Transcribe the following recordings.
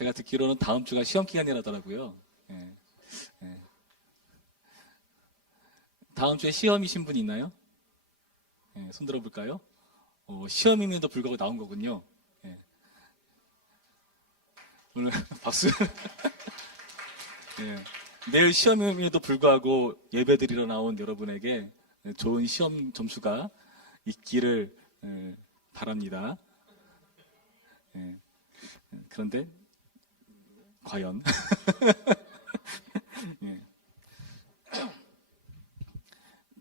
제가 듣기로는 다음 주가 시험 기간이라더라고요. 예, 예. 다음 주에 시험이신 분 있나요? 예, 손 들어볼까요? 시험임에도 불구하고 나온 거군요. 예. 오늘 박수. 예. 내일 시험임에도 불구하고 예배드리러 나온 여러분에게 좋은 시험 점수가 있기를 바랍니다. 예. 그런데 과연 예.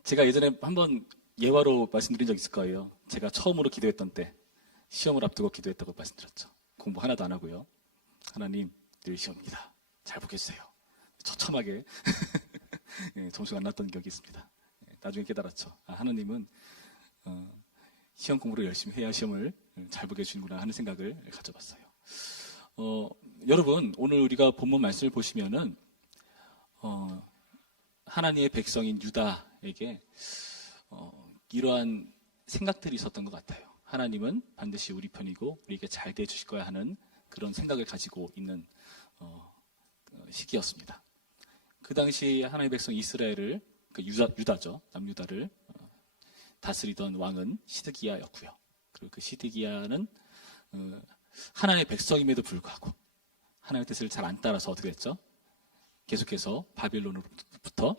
제가 예전에 한번 예화로 말씀드린 적 있을 거예요. 제가 처음으로 기도했던 때 시험을 앞두고 기도했다고 말씀드렸죠. 공부 하나도 안 하고요. 하나님, 늘 시험입니다. 잘 보겠어요. 처참하게 예, 점수가 안 났던 기억이 있습니다. 예, 나중에 깨달았죠. 하나님은 시험 공부를 열심히 해야 시험을 잘 보게 해주는구나 하는 생각을 가져봤어요. 여러분, 오늘 우리가 본문 말씀을 보시면은 하나님의 백성인 유다에게 이러한 생각들이 있었던 것 같아요. 하나님은 반드시 우리 편이고 우리에게 잘 대해주실 거야 하는 그런 생각을 가지고 있는 시기였습니다. 그 당시 하나님의 백성 이스라엘을, 유다죠, 남유다를 다스리던 왕은 시드기야였고요. 그리고 그 시드기야는 하나님의 백성임에도 불구하고 하나님의 뜻을 잘 안 따라서 어떻게 됐죠? 계속해서 바빌론으로부터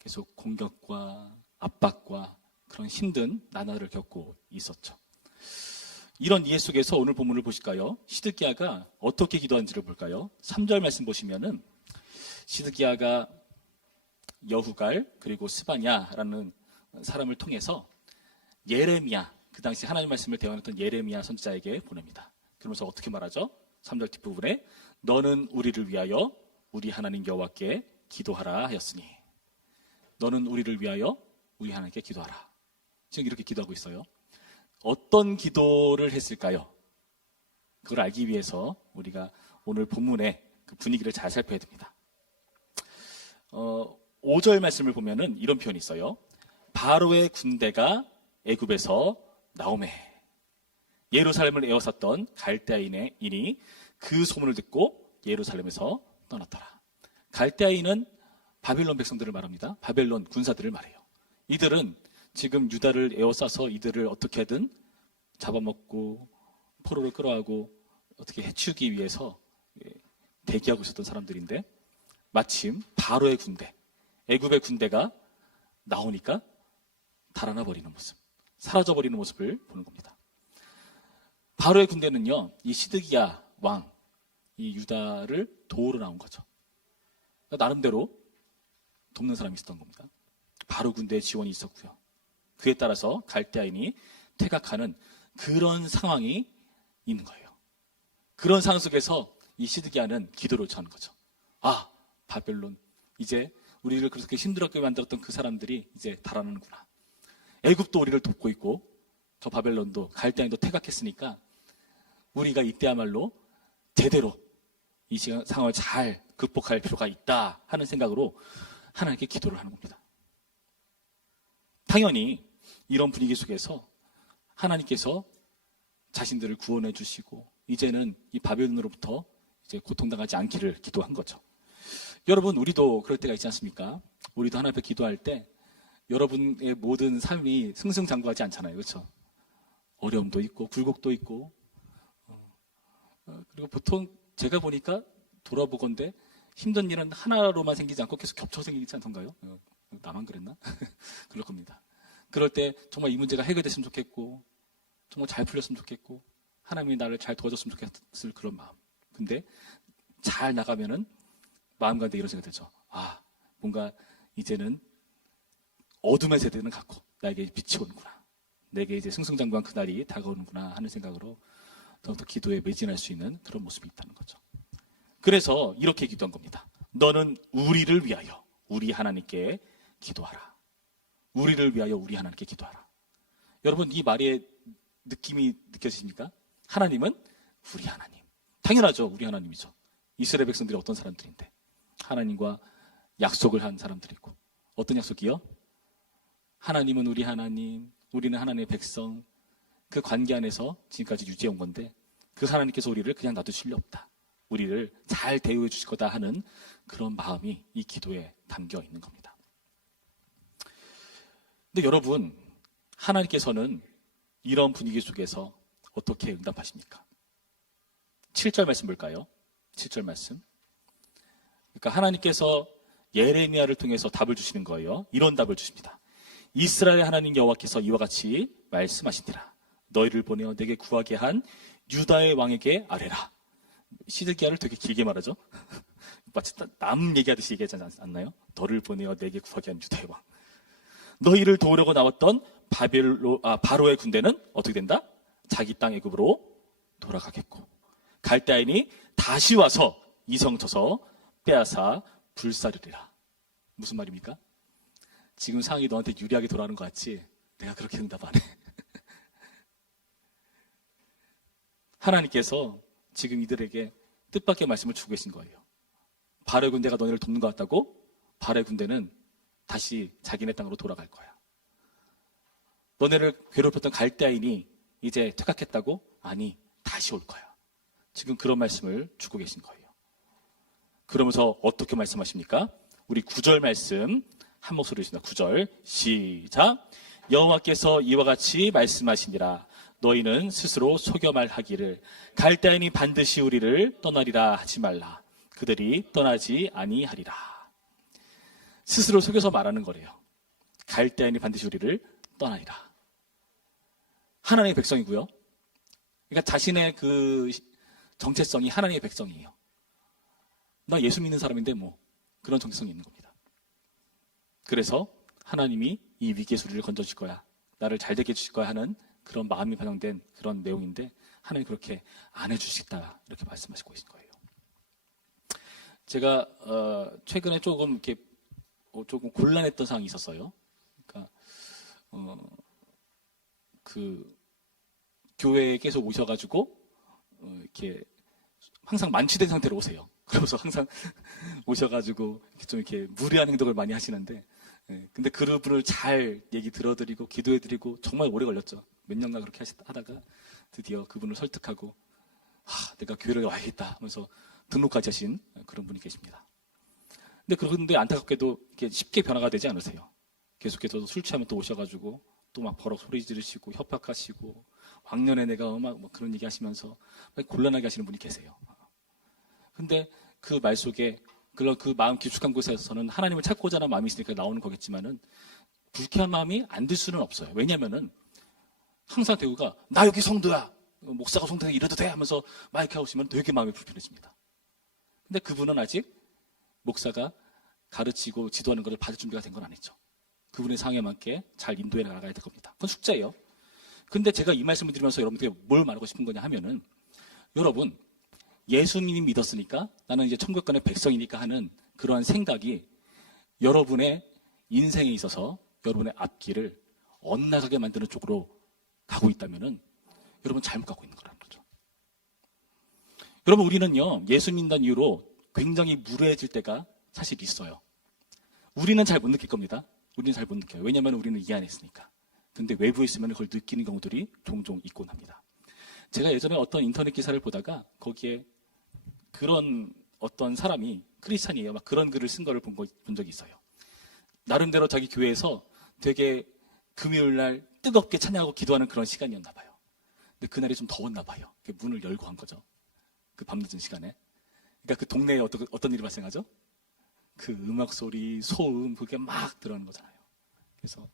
계속 공격과 압박과 그런 힘든 나날을 겪고 있었죠. 이런 이해 속에서 오늘 본문을 보실까요? 시드기야가 어떻게 기도한지를 볼까요? 3절 말씀 보시면은 시드기야가 여후갈 그리고 스바냐라는 사람을 통해서 예레미야, 그 당시 하나님 말씀을 대언했던 예레미야 선지자에게 보냅니다. 그러면서 어떻게 말하죠? 3절 뒷부분에 너는 우리를 위하여 우리 하나님 여호와께 기도하라 하였으니, 너는 우리를 위하여 우리 하나님께 기도하라. 지금 이렇게 기도하고 있어요. 어떤 기도를 했을까요? 그걸 알기 위해서 우리가 오늘 본문의 그 분위기를 잘 살펴야 됩니다. 5절 말씀을 보면은 이런 표현이 있어요. 바로의 군대가 애굽에서 나오매. 예루살렘을 에워쌌던 갈대아인이 그 소문을 듣고 예루살렘에서 떠났더라. 갈대아인은 바빌론 백성들을 말합니다. 바벨론 군사들을 말해요. 이들은 지금 유다를 에워싸서 이들을 어떻게든 잡아먹고 포로를 끌어가고 어떻게 해치우기 위해서 대기하고 있었던 사람들인데, 마침 바로의 군대, 애굽의 군대가 나오니까 달아나 버리는 모습, 사라져버리는 모습을 보는 겁니다. 바로의 군대는요, 이 시드기야 왕, 이 유다를 도우러 나온 거죠. 그러니까 나름대로 돕는 사람이 있었던 겁니다. 바로 군대의 지원이 있었고요. 그에 따라서 갈대아인이 퇴각하는 그런 상황이 있는 거예요. 그런 상황 속에서 이 시드기야는 기도를 요청하는 거죠. 바벨론, 이제 우리를 그렇게 힘들게 만들었던 그 사람들이 이제 달아나는구나. 애굽도 우리를 돕고 있고 저 바벨론도 갈대아인도 퇴각했으니까 우리가 이때야말로 제대로 이 상황을 잘 극복할 필요가 있다 하는 생각으로 하나님께 기도를 하는 겁니다. 당연히 이런 분위기 속에서 하나님께서 자신들을 구원해 주시고 이제는 이 바벨론으로부터 이제 고통당하지 않기를 기도한 거죠. 여러분, 우리도 그럴 때가 있지 않습니까? 우리도 하나님 앞에 기도할 때 여러분의 모든 삶이 승승장구하지 않잖아요. 그렇죠? 어려움도 있고 굴곡도 있고 그리고 보통 제가 보니까 돌아보건대 힘든 일은 하나로만 생기지 않고 계속 겹쳐 생기지 않던가요? 나만 그랬나? 그럴 겁니다. 그럴 때 정말 이 문제가 해결됐으면 좋겠고 정말 잘 풀렸으면 좋겠고 하나님이 나를 잘 도와줬으면 좋겠을 그런 마음. 근데 잘 나가면은 마음 가운데 이런 생각이 들죠. 뭔가 이제는 어둠의 세대는 갔고 나에게 빛이 오는구나. 내게 이제 승승장구한 그날이 다가오는구나 하는 생각으로 더욱더 기도에 매진할 수 있는 그런 모습이 있다는 거죠. 그래서 이렇게 기도한 겁니다. 너는 우리를 위하여 우리 하나님께 기도하라. 우리를 위하여 우리 하나님께 기도하라. 여러분, 이 말의 느낌이 느껴지십니까? 하나님은 우리 하나님. 당연하죠. 우리 하나님이죠. 이스라엘 백성들이 어떤 사람들인데 하나님과 약속을 한 사람들이고, 어떤 약속이요? 하나님은 우리 하나님, 우리는 하나님의 백성, 그 관계 안에서 지금까지 유지해온 건데 그 하나님께서 우리를 그냥 놔두실 리 없다. 우리를 잘 대우해 주실 거다 하는 그런 마음이 이 기도에 담겨 있는 겁니다. 근데 여러분, 하나님께서는 이런 분위기 속에서 어떻게 응답하십니까? 7절 말씀 볼까요? 7절 말씀. 그러니까 하나님께서 예레미야를 통해서 답을 주시는 거예요. 이런 답을 주십니다. 이스라엘 하나님 여호와께서 이와 같이 말씀하시니라. 너희를 보내어 내게 구하게 한 유다의 왕에게 아뢰라. 시드기야를 되게 길게 말하죠. 마치 남 얘기하듯이 얘기하지 않나요? 너를 보내어 내게 구하게 한 유다의 왕. 너희를 도우려고 나왔던 바로의 군대는 어떻게 된다? 자기 땅 애굽으로 돌아가겠고 갈대아인이 다시 와서 이성 쳐서 빼앗아 불사르리라. 무슨 말입니까? 지금 상황이 너한테 유리하게 돌아가는 것 같지? 내가 그렇게 응답 안 해. 하나님께서 지금 이들에게 뜻밖의 말씀을 주고 계신 거예요. 바로의 군대가 너희를 돕는 것 같다고? 바로의 군대는 다시 자기네 땅으로 돌아갈 거야. 너네를 괴롭혔던 갈대아인이 이제 퇴각했다고? 아니, 다시 올 거야. 지금 그런 말씀을 주고 계신 거예요. 그러면서 어떻게 말씀하십니까? 우리 9절 말씀 한 목소리로 읽습니다. 9절 시작. 여호와께서 이와 같이 말씀하시니라. 너희는 스스로 속여 말하기를 갈대아인이 반드시 우리를 떠나리라 하지 말라. 그들이 떠나지 아니하리라. 스스로 속여서 말하는 거래요. 갈대아인이 반드시 우리를 떠나리라. 하나님의 백성이고요. 그러니까 자신의 그 정체성이 하나님의 백성이에요. 나 예수 믿는 사람인데 뭐 그런 정체성이 있는 겁니다. 그래서 하나님이 이 위기의 소리를 건져줄 거야. 나를 잘되게 해주실 거야 하는 그런 마음이 반영된 그런 내용인데 하나님이 그렇게 안 해주시겠다 이렇게 말씀하시고 계신 거예요. 제가 최근에 조금 이렇게 조금 곤란했던 상황이 있었어요. 그러니까 그 교회에 계속 오셔가지고 이렇게 항상 만취된 상태로 오세요. 그러면서 항상 오셔가지고 좀 이렇게 무례한 행동을 많이 하시는데, 근데 그분을 잘 얘기 들어드리고 기도해드리고 정말 오래 걸렸죠. 몇 년간 그렇게 하다가 드디어 그분을 설득하고 내가 교회를 와야겠다 하면서 등록까지 하신 그런 분이 계십니다. 그런데 안타깝게도 이렇게 쉽게 변화가 되지 않으세요. 계속해서 술 취하면 또 오셔가지고 또 막 버럭 소리 지르시고 협박하시고 왕년에 내가 막 그런 얘기 하시면서 곤란하게 하시는 분이 계세요. 근데 그 말 속에 그 마음 깊숙한 곳에서는 하나님을 찾고자 하는 마음이 있으니까 나오는 거겠지만은 불쾌한 마음이 안 들 수는 없어요. 왜냐면은 항상 대우가 나 여기 성도야. 목사가 성도야 이래도 돼 하면서 마이크 하고 있으면 되게 마음이 불편해집니다. 근데 그분은 아직 목사가 가르치고 지도하는 것을 받을 준비가 된 건 아니죠. 그분의 상황에 맞게 잘 인도해 나가야 될 겁니다. 그건 숙제예요. 근데 제가 이 말씀을 드리면서 여러분들에게 뭘 말하고 싶은 거냐 하면은 여러분 예수님이 믿었으니까 나는 이제 천국 간의 백성이니까 하는 그러한 생각이 여러분의 인생에 있어서 여러분의 앞길을 엇나가게 만드는 쪽으로 가고 있다면은 여러분 잘못 가고 있는 거라는 거죠. 여러분 우리는요 예수 믿는 이유로 굉장히 무례해질 때가 사실 있어요. 우리는 잘 못 느낄 겁니다. 우리는 잘 못 느껴요. 왜냐하면 우리는 이 안에 있으니까. 근데 외부에 있으면 그걸 느끼는 경우들이 종종 있곤 합니다. 제가 예전에 어떤 인터넷 기사를 보다가 거기에 그런 어떤 사람이 크리스찬이에요. 막 그런 글을 쓴 거를 본 적이 있어요. 나름대로 자기 교회에서 되게 금요일 날 뜨겁게 찬양하고 기도하는 그런 시간이었나 봐요. 근데 그날이 좀 더웠나 봐요. 문을 열고 한 거죠. 그 밤늦은 시간에. 그러니까 그 동네에 어떤 일이 발생하죠? 그 음악 소리, 소음 그게 막 들어오는 거잖아요. 그래서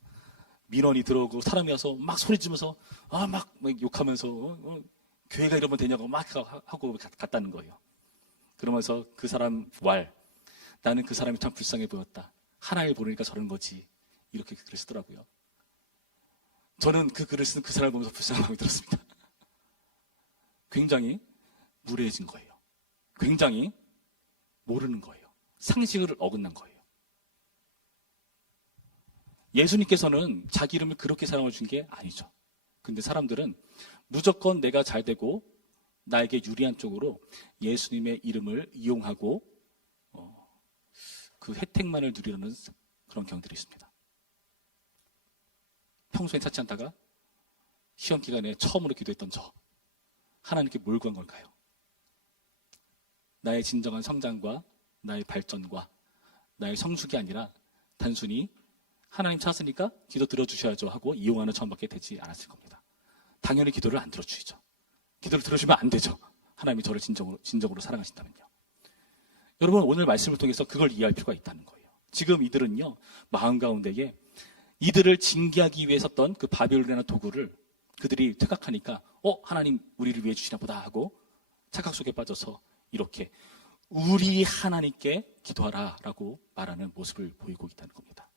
민원이 들어오고 사람이 와서 막 소리 지면서 막 욕하면서 교회가 이러면 되냐고 막 하고 갔다는 거예요. 그러면서 그 사람 나는 그 사람이 참 불쌍해 보였다. 하나님을 보니까 저런 거지. 이렇게 글을 쓰더라고요. 저는 그 글을 쓴 그 사람을 보면서 불쌍한 마음이 들었습니다. 굉장히 무례해진 거예요. 굉장히 모르는 거예요. 상식을 어긋난 거예요. 예수님께서는 자기 이름을 그렇게 사랑해 준 게 아니죠. 근데 사람들은 무조건 내가 잘 되고 나에게 유리한 쪽으로 예수님의 이름을 이용하고 그 혜택만을 누리려는 그런 경우들이 있습니다. 평소에 찾지 않다가 시험 기간에 처음으로 기도했던 저 하나님께 뭘 구한 걸까요? 나의 진정한 성장과 나의 발전과 나의 성숙이 아니라 단순히 하나님 찾았으니까 기도 들어주셔야죠 하고 이용하는 처음밖에 되지 않았을 겁니다. 당연히 기도를 안 들어주시죠. 기도를 들어주면 안 되죠. 하나님이 저를 진정으로 사랑하신다면요. 여러분, 오늘 말씀을 통해서 그걸 이해할 필요가 있다는 거예요. 지금 이들은요, 마음 가운데에 이들을 징계하기 위해 썼던 그 바벨론이라는 도구를 그들이 퇴각하니까 하나님 우리를 위해 주시나 보다 하고 착각 속에 빠져서 이렇게 우리 하나님께 기도하라라고 말하는 모습을 보이고 있다는 겁니다.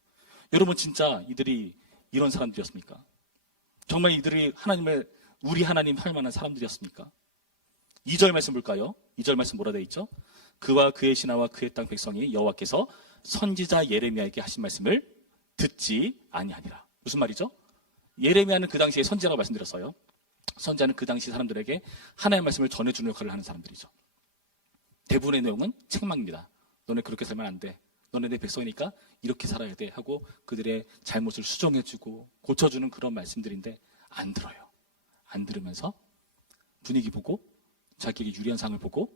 여러분, 진짜 이들이 이런 사람들이었습니까? 정말 이들이 우리 하나님 할 만한 사람들이었습니까? 2절 말씀 볼까요? 2절 말씀 뭐라 되어 있죠? 그와 그의 신하와 그의 땅 백성이 여호와께서 선지자 예레미야에게 하신 말씀을 듣지 아니하니라. 무슨 말이죠? 예레미야는 그 당시에 선지자라고 말씀드렸어요. 선지자는 그 당시 사람들에게 하나님의 말씀을 전해주는 역할을 하는 사람들이죠. 대부분의 내용은 책망입니다. 너네 그렇게 살면 안 돼. 너네 내 백성이니까 이렇게 살아야 돼 하고 그들의 잘못을 수정해주고 고쳐주는 그런 말씀들인데 안 들어요. 안 들으면서 분위기 보고 자기에게 유리한 상을 보고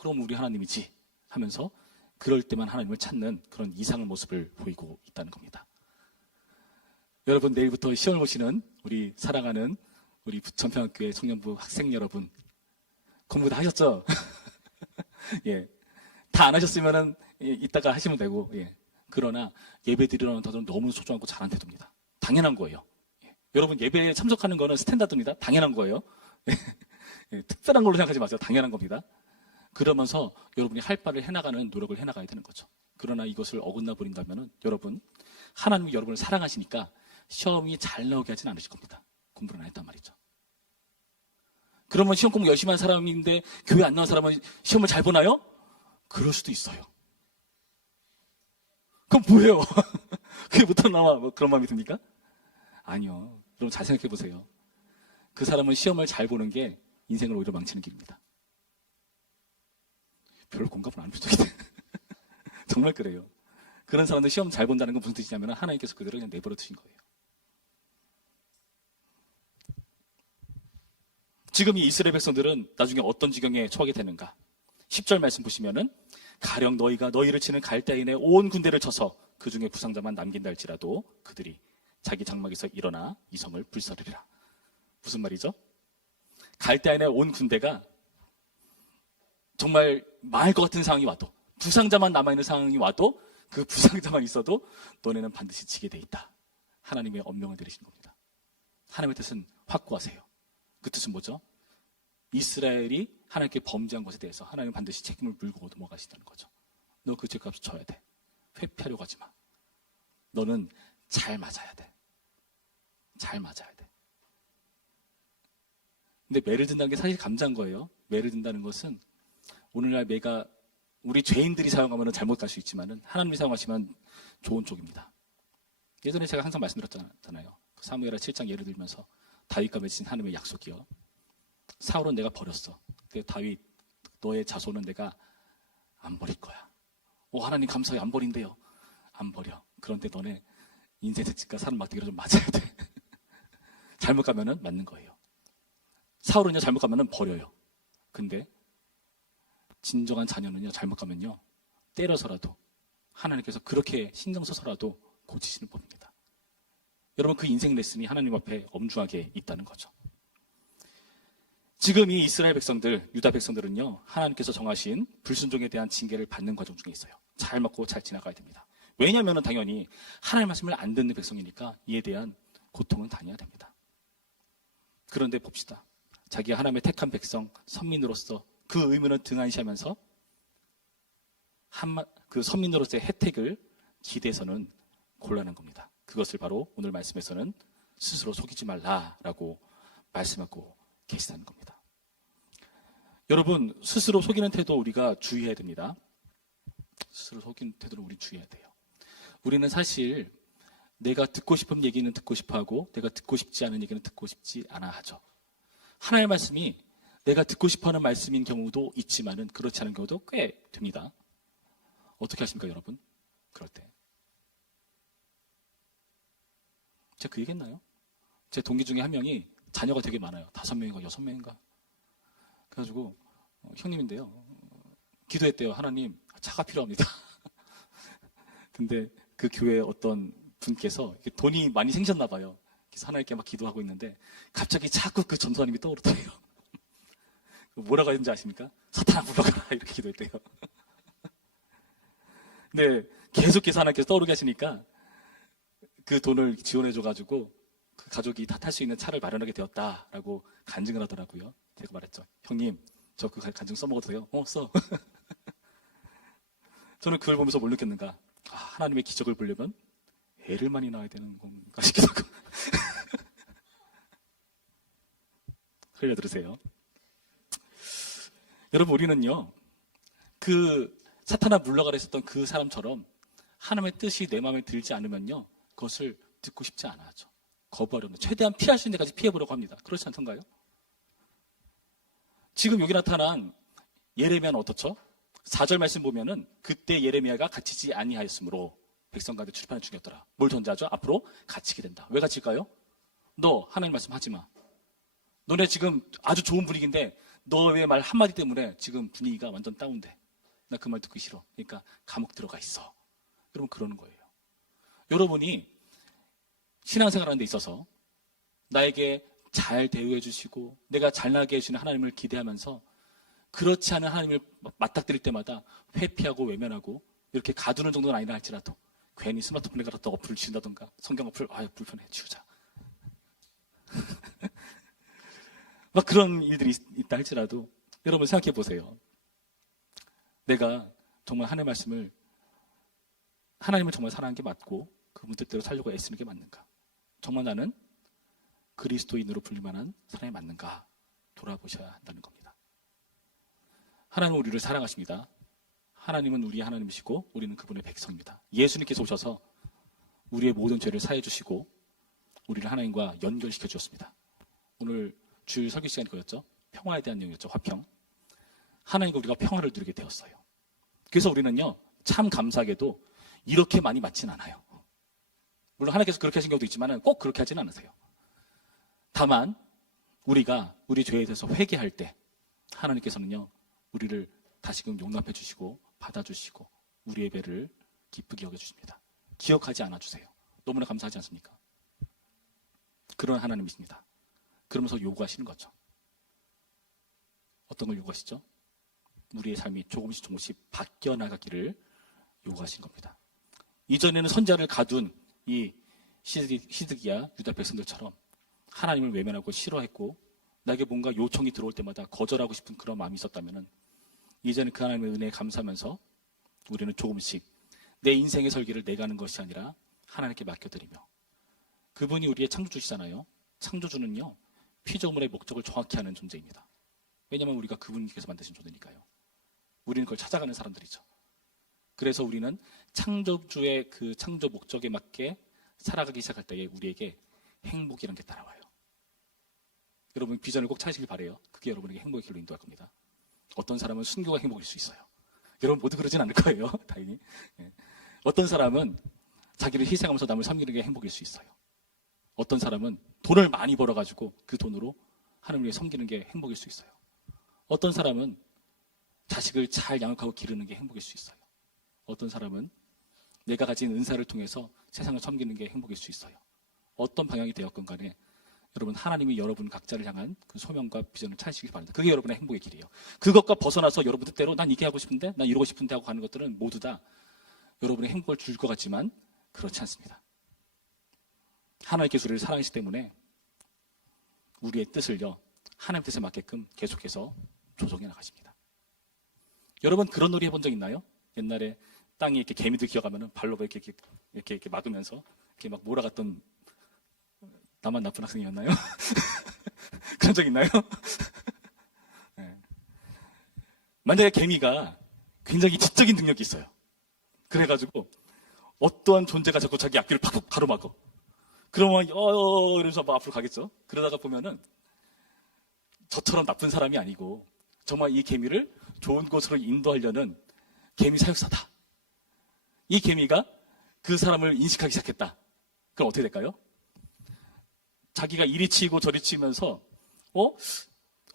그럼 우리 하나님이지 하면서 그럴 때만 하나님을 찾는 그런 이상한 모습을 보이고 있다는 겁니다. 여러분, 내일부터 시험을 보시는 우리 사랑하는 우리 부천평학교의 청년부 학생 여러분, 공부 다 하셨죠? 예, 다 안 하셨으면은 이따가 하시면 되고, 그러나 예배 드리는 것은 너무 소중하고 잘한 태도입니다. 당연한 거예요. 여러분, 예배에 참석하는 거는 스탠다드입니다. 당연한 거예요. 특별한 걸로 생각하지 마세요. 당연한 겁니다. 그러면서 여러분이 할 바를 해나가는 노력을 해나가야 되는 거죠. 그러나 이것을 어긋나 버린다면 여러분, 하나님이 여러분을 사랑하시니까 시험이 잘 나오게 하진 않으실 겁니다. 공부를 안 했단 말이죠. 그러면 시험 공부 열심히 한 사람인데 교회 안 나온 사람은 시험을 잘 보나요? 그럴 수도 있어요. 그럼 뭐예요? 그게 못한 나와 뭐 그런 마음이 듭니까? 아니요. 여러분 잘 생각해 보세요. 그 사람은 시험을 잘 보는 게 인생을 오히려 망치는 길입니다. 별로 공감을 안 해주죠. 정말 그래요. 그런 사람들 시험 잘 본다는 건 무슨 뜻이냐면 하나님께서 그들을 그냥 내버려 두신 거예요. 지금 이 이스라엘 백성들은 나중에 어떤 지경에 처하게 되는가? 10절 말씀 보시면은 가령 너희가 너희를 치는 갈대인의 온 군대를 쳐서 그 중에 부상자만 남긴다 할지라도 그들이 자기 장막에서 일어나 이 성을 불사르리라. 무슨 말이죠? 갈대인의 온 군대가 정말 망할 것 같은 상황이 와도 부상자만 남아있는 상황이 와도 그 부상자만 있어도 너네는 반드시 지게 돼 있다. 하나님의 엄명을 내리신 겁니다. 하나님의 뜻은 확고하세요. 그 뜻은 뭐죠? 이스라엘이 하나님께 범죄한 것에 대해서 하나님은 반드시 책임을 물고 넘어가시다는 거죠. 너 그 죄값을 져야 돼. 회피하려고 하지 마. 너는 잘 맞아야 돼. 잘 맞아야 돼. 근데 매를 든다는 게 사실 감사한 거예요. 매를 든다는 것은 오늘날 매가 우리 죄인들이 사용하면 잘못 갈 수 있지만 하나님이 사용하시면 좋은 쪽입니다. 예전에 제가 항상 말씀드렸잖아요. 사무엘하 7장 예를 들면서 다윗과 맺은 하나님의 약속이요. 사울은 내가 버렸어. 다윗 너의 자손은 내가 안 버릴 거야. 하나님 감사해. 안 버린대요. 안 버려. 그런데 너네 인생 채찍과 사람 막대기로 좀 맞아야 돼. 잘못 가면은 맞는 거예요. 사울은요 잘못 가면은 버려요. 근데 진정한 자녀는요 잘못 가면요 때려서라도 하나님께서 그렇게 신경 써서라도 고치시는 법입니다. 여러분 그 인생 레슨이 하나님 앞에 엄중하게 있다는 거죠. 지금 이 이스라엘 백성들, 유다 백성들은요 하나님께서 정하신 불순종에 대한 징계를 받는 과정 중에 있어요. 잘 먹고 잘 지나가야 됩니다. 왜냐하면 당연히 하나님 말씀을 안 듣는 백성이니까 이에 대한 고통은 당해야 됩니다. 그런데 봅시다. 자기가 하나님의 택한 백성, 선민으로서 그 의무는 등한시하면서 그 선민으로서의 혜택을 기대해서는 곤란한 겁니다. 그것을 바로 오늘 말씀에서는 스스로 속이지 말라라고 말씀하고 계시다는 겁니다. 여러분, 스스로 속이는 태도 우리가 주의해야 됩니다. 스스로 속이는 태도를 우리 주의해야 돼요. 우리는 사실 내가 듣고 싶은 얘기는 듣고 싶어 하고 내가 듣고 싶지 않은 얘기는 듣고 싶지 않아 하죠. 하나님의 말씀이 내가 듣고 싶어하는 말씀인 경우도 있지만은 그렇지 않은 경우도 꽤 됩니다. 어떻게 하십니까, 여러분? 그럴 때. 제가 그 얘기했나요? 제 동기 중에 한 명이 자녀가 되게 많아요. 5명인가 6명인가. 그래가지고 형님인데요. 기도했대요. 하나님, 차가 필요합니다. 근데 그 교회 어떤 분께서 돈이 많이 생겼나 봐요. 그래서 하나님께 막 기도하고 있는데 갑자기 자꾸 그 전도사님이 떠오르더래요. 뭐라고 했는지 아십니까? 사탄아 물러가라 이렇게 기도했대요. 근데 계속해서 하나님께서 떠오르게 하시니까 그 돈을 지원해줘가지고 그 가족이 다 탈 수 있는 차를 마련하게 되었다라고 간증을 하더라고요. 제가 말했죠. 형님, 저 그 간증 써먹어도 돼요? 써. 저는 그걸 보면서 뭘 느꼈는가? 하나님의 기적을 보려면 애를 많이 낳아야 되는 건가 싶기도 하고. 흘려들으세요. 여러분, 우리는요, 그 사탄아 물러가라 했었던 그 사람처럼 하나님의 뜻이 내 마음에 들지 않으면요, 그것을 듣고 싶지 않아 하죠. 거부하려는, 최대한 피할 수 있는 데까지 피해보려고 합니다. 그렇지 않던가요? 지금 여기 나타난 예레미야는 어떻죠? 4절 말씀 보면은 그때 예레미야가 갇히지 아니하였으므로 백성 가운데 출판을 죽였더라. 뭘 전제하죠? 앞으로 갇히게 된다. 왜 갇힐까요? 너 하나님 말씀 하지 마. 너네 지금 아주 좋은 분위기인데 너의 말 한마디 때문에 지금 분위기가 완전 다운돼. 나 그 말 듣기 싫어. 그러니까 감옥 들어가 있어. 여러분, 그러는 거예요. 여러분이 신앙생활하는 데 있어서 나에게 잘 대우해 주시고 내가 잘나게 해주시는 하나님을 기대하면서 그렇지 않은 하나님을 맞닥뜨릴 때마다 회피하고 외면하고 이렇게 가두는 정도는 아니라 할지라도 괜히 스마트폰에 갖다 어플을 지운다던가 성경 어플, 불편해, 지우자. 막 그런 일들이 있다 할지라도 여러분 생각해 보세요. 내가 정말 하나님을 정말 사랑하는 게 맞고 그분 뜻대로 살려고 애쓰는 게 맞는가? 정말 나는 그리스도인으로 불릴 만한 사람이 맞는가? 돌아보셔야 한다는 겁니다. 하나님은 우리를 사랑하십니다. 하나님은 우리의 하나님이시고 우리는 그분의 백성입니다. 예수님께서 오셔서 우리의 모든 죄를 사해 주시고 우리를 하나님과 연결시켜 주셨습니다. 오늘 주일 설교 시간이 그였죠. 평화에 대한 내용이었죠. 화평. 하나님과 우리가 평화를 누리게 되었어요. 그래서 우리는요, 참 감사하게도 이렇게 많이 맞진 않아요. 물론 하나님께서 그렇게 하신 경우도 있지만 꼭 그렇게 하지는 않으세요. 다만 우리가 우리 죄에 대해서 회개할 때 하나님께서는요, 우리를 다시금 용납해 주시고 받아주시고 우리의 배를 기쁘게 여겨주십니다. 기억하지 않아주세요. 너무나 감사하지 않습니까? 그런 하나님이십니다. 그러면서 요구하시는 거죠. 어떤 걸 요구하시죠? 우리의 삶이 조금씩 바뀌어 나가기를 요구하신 겁니다. 이전에는 선자를 가둔 이 시드기야 유다 백성들처럼 하나님을 외면하고 싫어했고 나에게 뭔가 요청이 들어올 때마다 거절하고 싶은 그런 마음이 있었다면 이제는 그 하나님의 은혜에 감사하면서 우리는 조금씩 내 인생의 설계를 내가 하는 것이 아니라 하나님께 맡겨드리며 그분이 우리의 창조주시잖아요. 창조주는요, 피조물의 목적을 정확히 아는 존재입니다. 왜냐하면 우리가 그분께서 만드신 존재니까요. 우리는 그걸 찾아가는 사람들이죠. 그래서 우리는 창조주의 그 창조 목적에 맞게 살아가기 시작할 때에 우리에게 행복이라는 게 따라와요. 여러분 비전을 꼭 찾으시길 바라요. 그게 여러분에게 행복의 길로 인도할 겁니다. 어떤 사람은 순교가 행복일 수 있어요. 여러분 모두 그러진 않을 거예요. 다행히. 어떤 사람은 자기를 희생하면서 남을 섬기는 게 행복일 수 있어요. 어떤 사람은 돈을 많이 벌어가지고 그 돈으로 하나님을 섬기는 게 행복일 수 있어요. 어떤 사람은 자식을 잘 양육하고 기르는 게 행복일 수 있어요. 어떤 사람은 내가 가진 은사를 통해서 세상을 섬기는 게 행복일 수 있어요. 어떤 방향이 되었건 간에 여러분 하나님이 여러분 각자를 향한 그 소명과 비전을 찾으시길 바랍니다. 그게 여러분의 행복의 길이에요. 그것과 벗어나서 여러분 뜻대로 난 이게 하고 싶은데 난 이러고 싶은데 하고 가는 것들은 모두 다 여러분의 행복을 줄 것 같지만 그렇지 않습니다. 하나님께서 우리를 사랑하시기 때문에 우리의 뜻을요 하나님 뜻에 맞게끔 계속해서 조정해 나가십니다. 여러분 그런 놀이 해본 적 있나요? 옛날에 땅에 이렇게 개미들 기어가면은 발로 이렇게 막으면서 이렇게 막 몰아갔던 나만 나쁜 학생이었나요? 그런 적 있나요? 네. 만약에 개미가 굉장히 지적인 능력이 있어요. 그래가지고 어떠한 존재가 자꾸 자기 앞길을 팍팍 가로막어. 그러면 이러면서 막 앞으로 가겠죠. 그러다가 보면은 저처럼 나쁜 사람이 아니고 정말 이 개미를 좋은 곳으로 인도하려는 개미 사육사다. 이 개미가 그 사람을 인식하기 시작했다. 그럼 어떻게 될까요? 자기가 이리 치이고 저리 치면서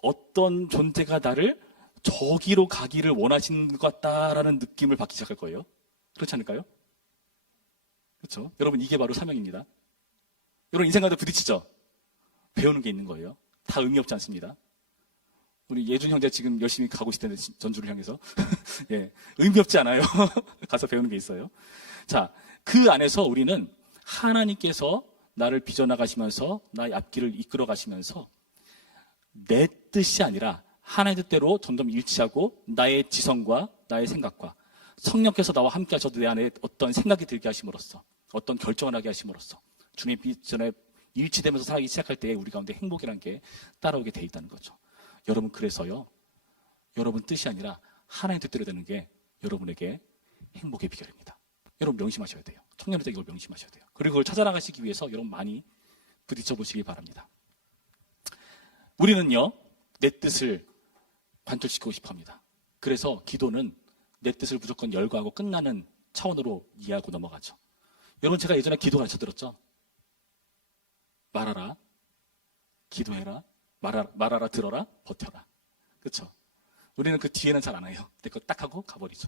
어떤 존재가 나를 저기로 가기를 원하시는 것 같다라는 느낌을 받기 시작할 거예요. 그렇지 않을까요? 그렇죠? 여러분, 이게 바로 사명입니다. 여러분, 인생 가운데 부딪히죠? 배우는 게 있는 거예요. 다 의미 없지 않습니다. 우리 예준 형제 지금 열심히 가고 있을 텐데, 전주를 향해서. 예, 의미 없지 않아요. 가서 배우는 게 있어요. 자, 그 안에서 우리는 하나님께서 나를 빚어나가시면서 나의 앞길을 이끌어 가시면서 내 뜻이 아니라 하나님의 뜻대로 점점 일치하고 나의 지성과 나의 생각과 성령께서 나와 함께 하셔도 내 안에 어떤 생각이 들게 하심으로써 어떤 결정을 하게 하심으로써 주님의 비전에 일치되면서 살기 시작할 때에 우리 가운데 행복이라는 게 따라오게 돼 있다는 거죠. 여러분, 그래서요, 여러분 뜻이 아니라 하나님의 뜻대로 되는 게 여러분에게 행복의 비결입니다. 여러분, 명심하셔야 돼요. 청년들 때 이걸 명심하셔야 돼요. 그리고 그걸 찾아나가시기 위해서 여러분 많이 부딪혀 보시기 바랍니다. 우리는요, 내 뜻을 관철시키고 싶어 합니다. 그래서 기도는 내 뜻을 무조건 열거하고 끝나는 차원으로 이해하고 넘어가죠. 여러분, 제가 예전에 기도 가르쳐 들었죠? 말하라, 기도해라, 말하라, 들어라, 버텨라. 그렇죠? 우리는 그 뒤에는 잘 안 해요. 내 거 딱 하고 가버리죠.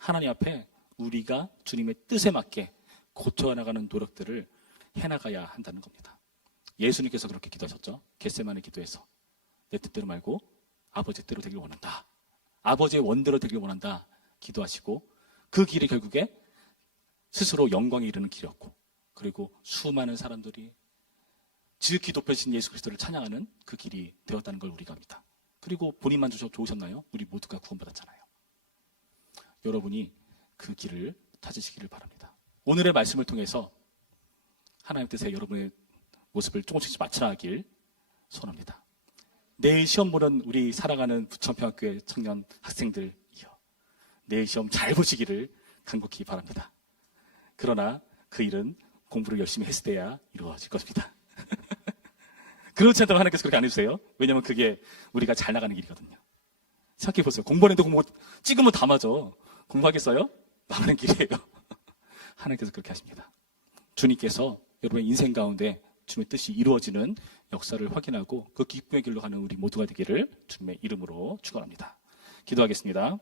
하나님 앞에 우리가 주님의 뜻에 맞게 고쳐나가는 노력들을 해나가야 한다는 겁니다. 예수님께서 그렇게 기도하셨죠. 겟세마네 기도에서 내 뜻대로 말고 아버지 뜻대로 되길 원한다. 아버지의 원대로 되길 원한다. 기도하시고 그 길이 결국에 스스로 영광에 이르는 길이었고, 그리고 수많은 사람들이 지극히 높여진 예수 그리스도를 찬양하는 그 길이 되었다는 걸 우리가 압니다. 그리고 본인만 좋으셨나요? 우리 모두가 구원받았잖아요. 여러분이 그 길을 찾으시기를 바랍니다. 오늘의 말씀을 통해서 하나님 뜻에 여러분의 모습을 조금씩 맞춰나가길 소원합니다. 내일 시험 보는 우리 살아가는 부천평학교의 청년 학생들이요, 내일 시험 잘 보시기를 간곡히 바랍니다. 그러나 그 일은 공부를 열심히 했을 때야 이루어질 것입니다. 그렇지 않다면 하나님께서 그렇게 안 해주세요. 왜냐하면 그게 우리가 잘 나가는 길이거든요. 생각해보세요. 공부하는데 공부 찍으면 다 맞아. 공부하겠어요? 망하는 길이에요. 하나님께서 그렇게 하십니다. 주님께서 여러분의 인생 가운데 주님의 뜻이 이루어지는 역사를 확인하고 그 기쁨의 길로 가는 우리 모두가 되기를 주님의 이름으로 축원합니다. 기도하겠습니다.